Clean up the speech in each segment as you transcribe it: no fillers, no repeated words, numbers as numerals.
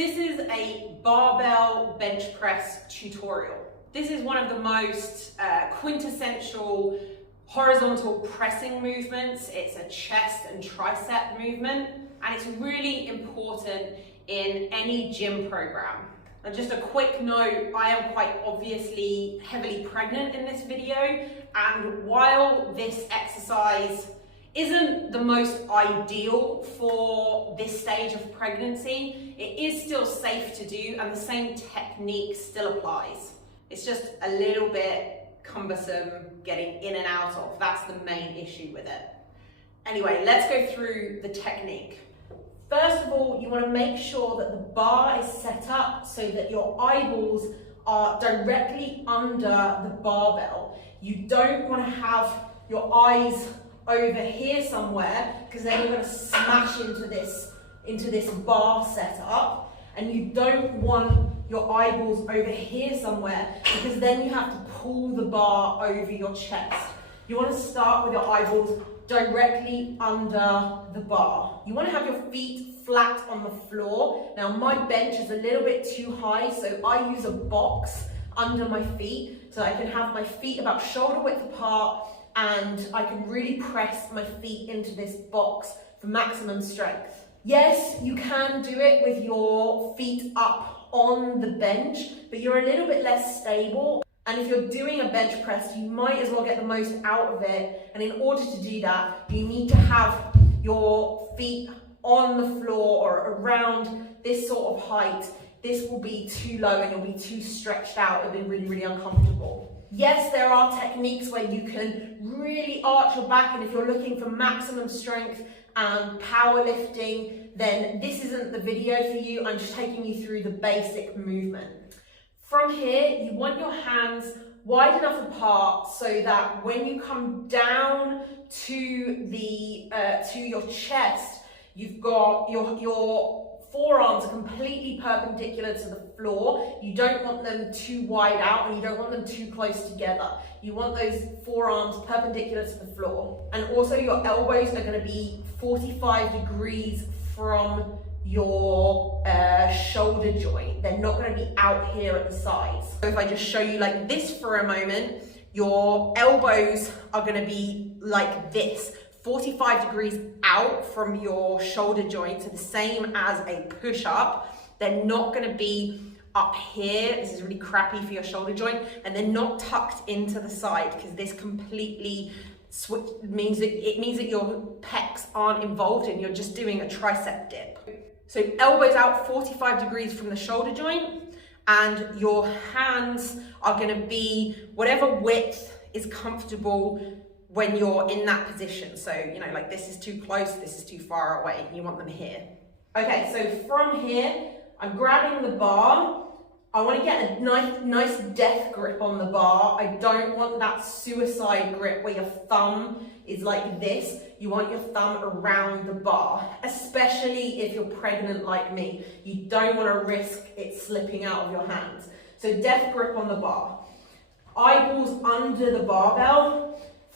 This is a barbell bench press tutorial. This is one of the most quintessential horizontal pressing movements. It's a chest and tricep movement, and it's really important in any gym program. And just a quick note, I am quite obviously heavily pregnant in this video, and while this exercise isn't the most ideal for this stage of pregnancy, it is still safe to do and the same technique still applies. It's just a little bit cumbersome getting in and out of. That's the main issue with it. Anyway, let's go through the technique. First of all, you want to make sure that the bar is set up so that your eyeballs are directly under the barbell. You don't want to have your eyes over here somewhere, because then you're going to smash into this bar setup, and you don't want your eyeballs over here somewhere, because then you have to pull the bar over your chest. You want to start with your eyeballs directly under the bar. You want to have your feet flat on the floor. Now my bench is a little bit too high, so I use a box under my feet so I can have my feet about shoulder width apart, and I can really press my feet into this box for maximum strength. Yes, you can do it with your feet up on the bench, but you're a little bit less stable. And if you're doing a bench press, you might as well get the most out of it. And in order to do that, you need to have your feet on the floor or around this sort of height. This will be too low and you'll be too stretched out. It'll be really, really uncomfortable. Yes, there are techniques where you can really arch your back, and if you're looking for maximum strength and powerlifting, then this isn't the video for you. I'm just taking you through the basic movement. From here, you want your hands wide enough apart so that when you come down to your chest, you've got your forearms completely perpendicular to the floor. You don't want them too wide out, and you don't want them too close together. You want those forearms perpendicular to the floor. And also your elbows are going to be 45 degrees from your shoulder joint. They're not going to be out here at the sides. So if I just show you like this for a moment, your elbows are going to be like this, 45 degrees out from your shoulder joint, so the same as a push-up. They're not going to be up here. This is really crappy for your shoulder joint, and they're not tucked into the side, because this completely means that your pecs aren't involved and you're just doing a tricep dip. So elbows out 45 degrees from the shoulder joint, and your hands are going to be whatever width is comfortable when you're in that position. So, you know, like this is too close, this is too far away. You want them here. Okay, so from here, I'm grabbing the bar. I want to get a nice death grip on the bar. I don't want that suicide grip where your thumb is like this. You want your thumb around the bar, especially if you're pregnant like me. You don't want to risk it slipping out of your hands. So death grip on the bar. Eyeballs under the barbell.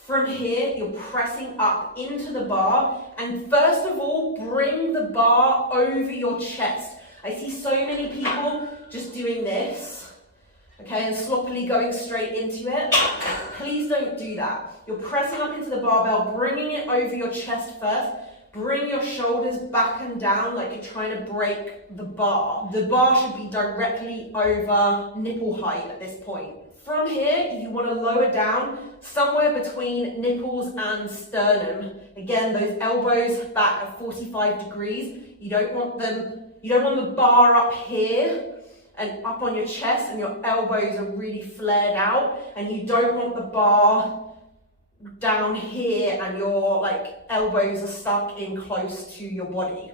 From here, you're pressing up into the bar, and first of all, bring the bar over your chest. I see so many people just doing this, okay, and sloppily going straight into it. Please don't do that. You're pressing up into the barbell, bringing it over your chest first. Bring your shoulders back and down like you're trying to break the bar. The bar should be directly over nipple height at this point. From here, you want to lower down somewhere between nipples and sternum. Again, those elbows back at 45 degrees. You don't want the bar up here and up on your chest, and your elbows are really flared out. And you don't want the bar down here and your like elbows are stuck in close to your body.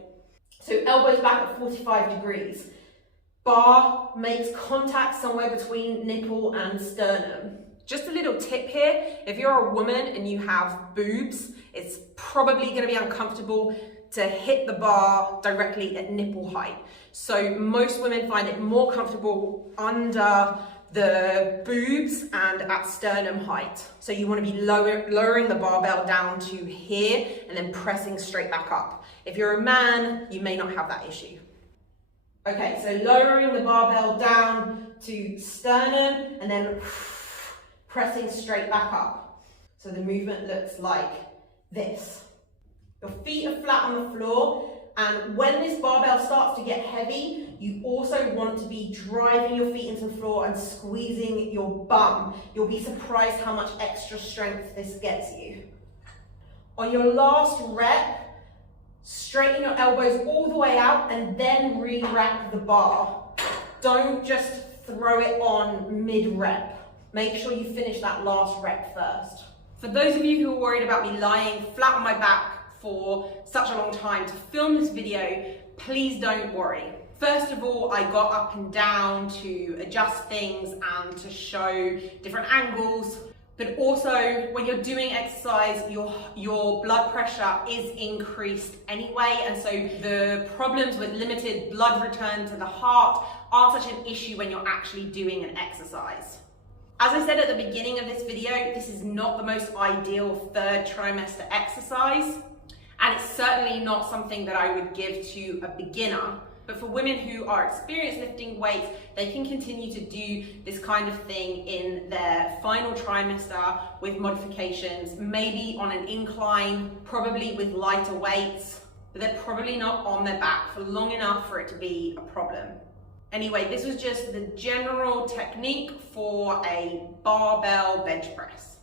So elbows back at 45 degrees. Bar makes contact somewhere between nipple and sternum. Just a little tip here, if you're a woman and you have boobs, it's probably going to be uncomfortable to hit the bar directly at nipple height. So most women find it more comfortable under the boobs and at sternum height. So you want to be lowering the barbell down to here and then pressing straight back up. If you're a man, you may not have that issue. Okay, so lowering the barbell down to sternum and then pressing straight back up. So the movement looks like this. Your feet are flat on the floor, and when this barbell starts to get heavy, you also want to be driving your feet into the floor and squeezing your bum. You'll be surprised how much extra strength this gets you. On your last rep, straighten your elbows all the way out and then re-rack the bar. Don't just throw it on mid-rep. Make sure you finish that last rep first. For those of you who are worried about me lying flat on my back for such a long time to film this video, please don't worry. First of all, I got up and down to adjust things and to show different angles, but also when you're doing exercise, your blood pressure is increased anyway, and so the problems with limited blood return to the heart aren't such an issue when you're actually doing an exercise. As I said at the beginning of this video, this is not the most ideal third trimester exercise, and it's certainly not something that I would give to a beginner. But for women who are experienced lifting weights, they can continue to do this kind of thing in their final trimester with modifications, maybe on an incline, probably with lighter weights, but they're probably not on their back for long enough for it to be a problem. Anyway, this was just the general technique for a barbell bench press.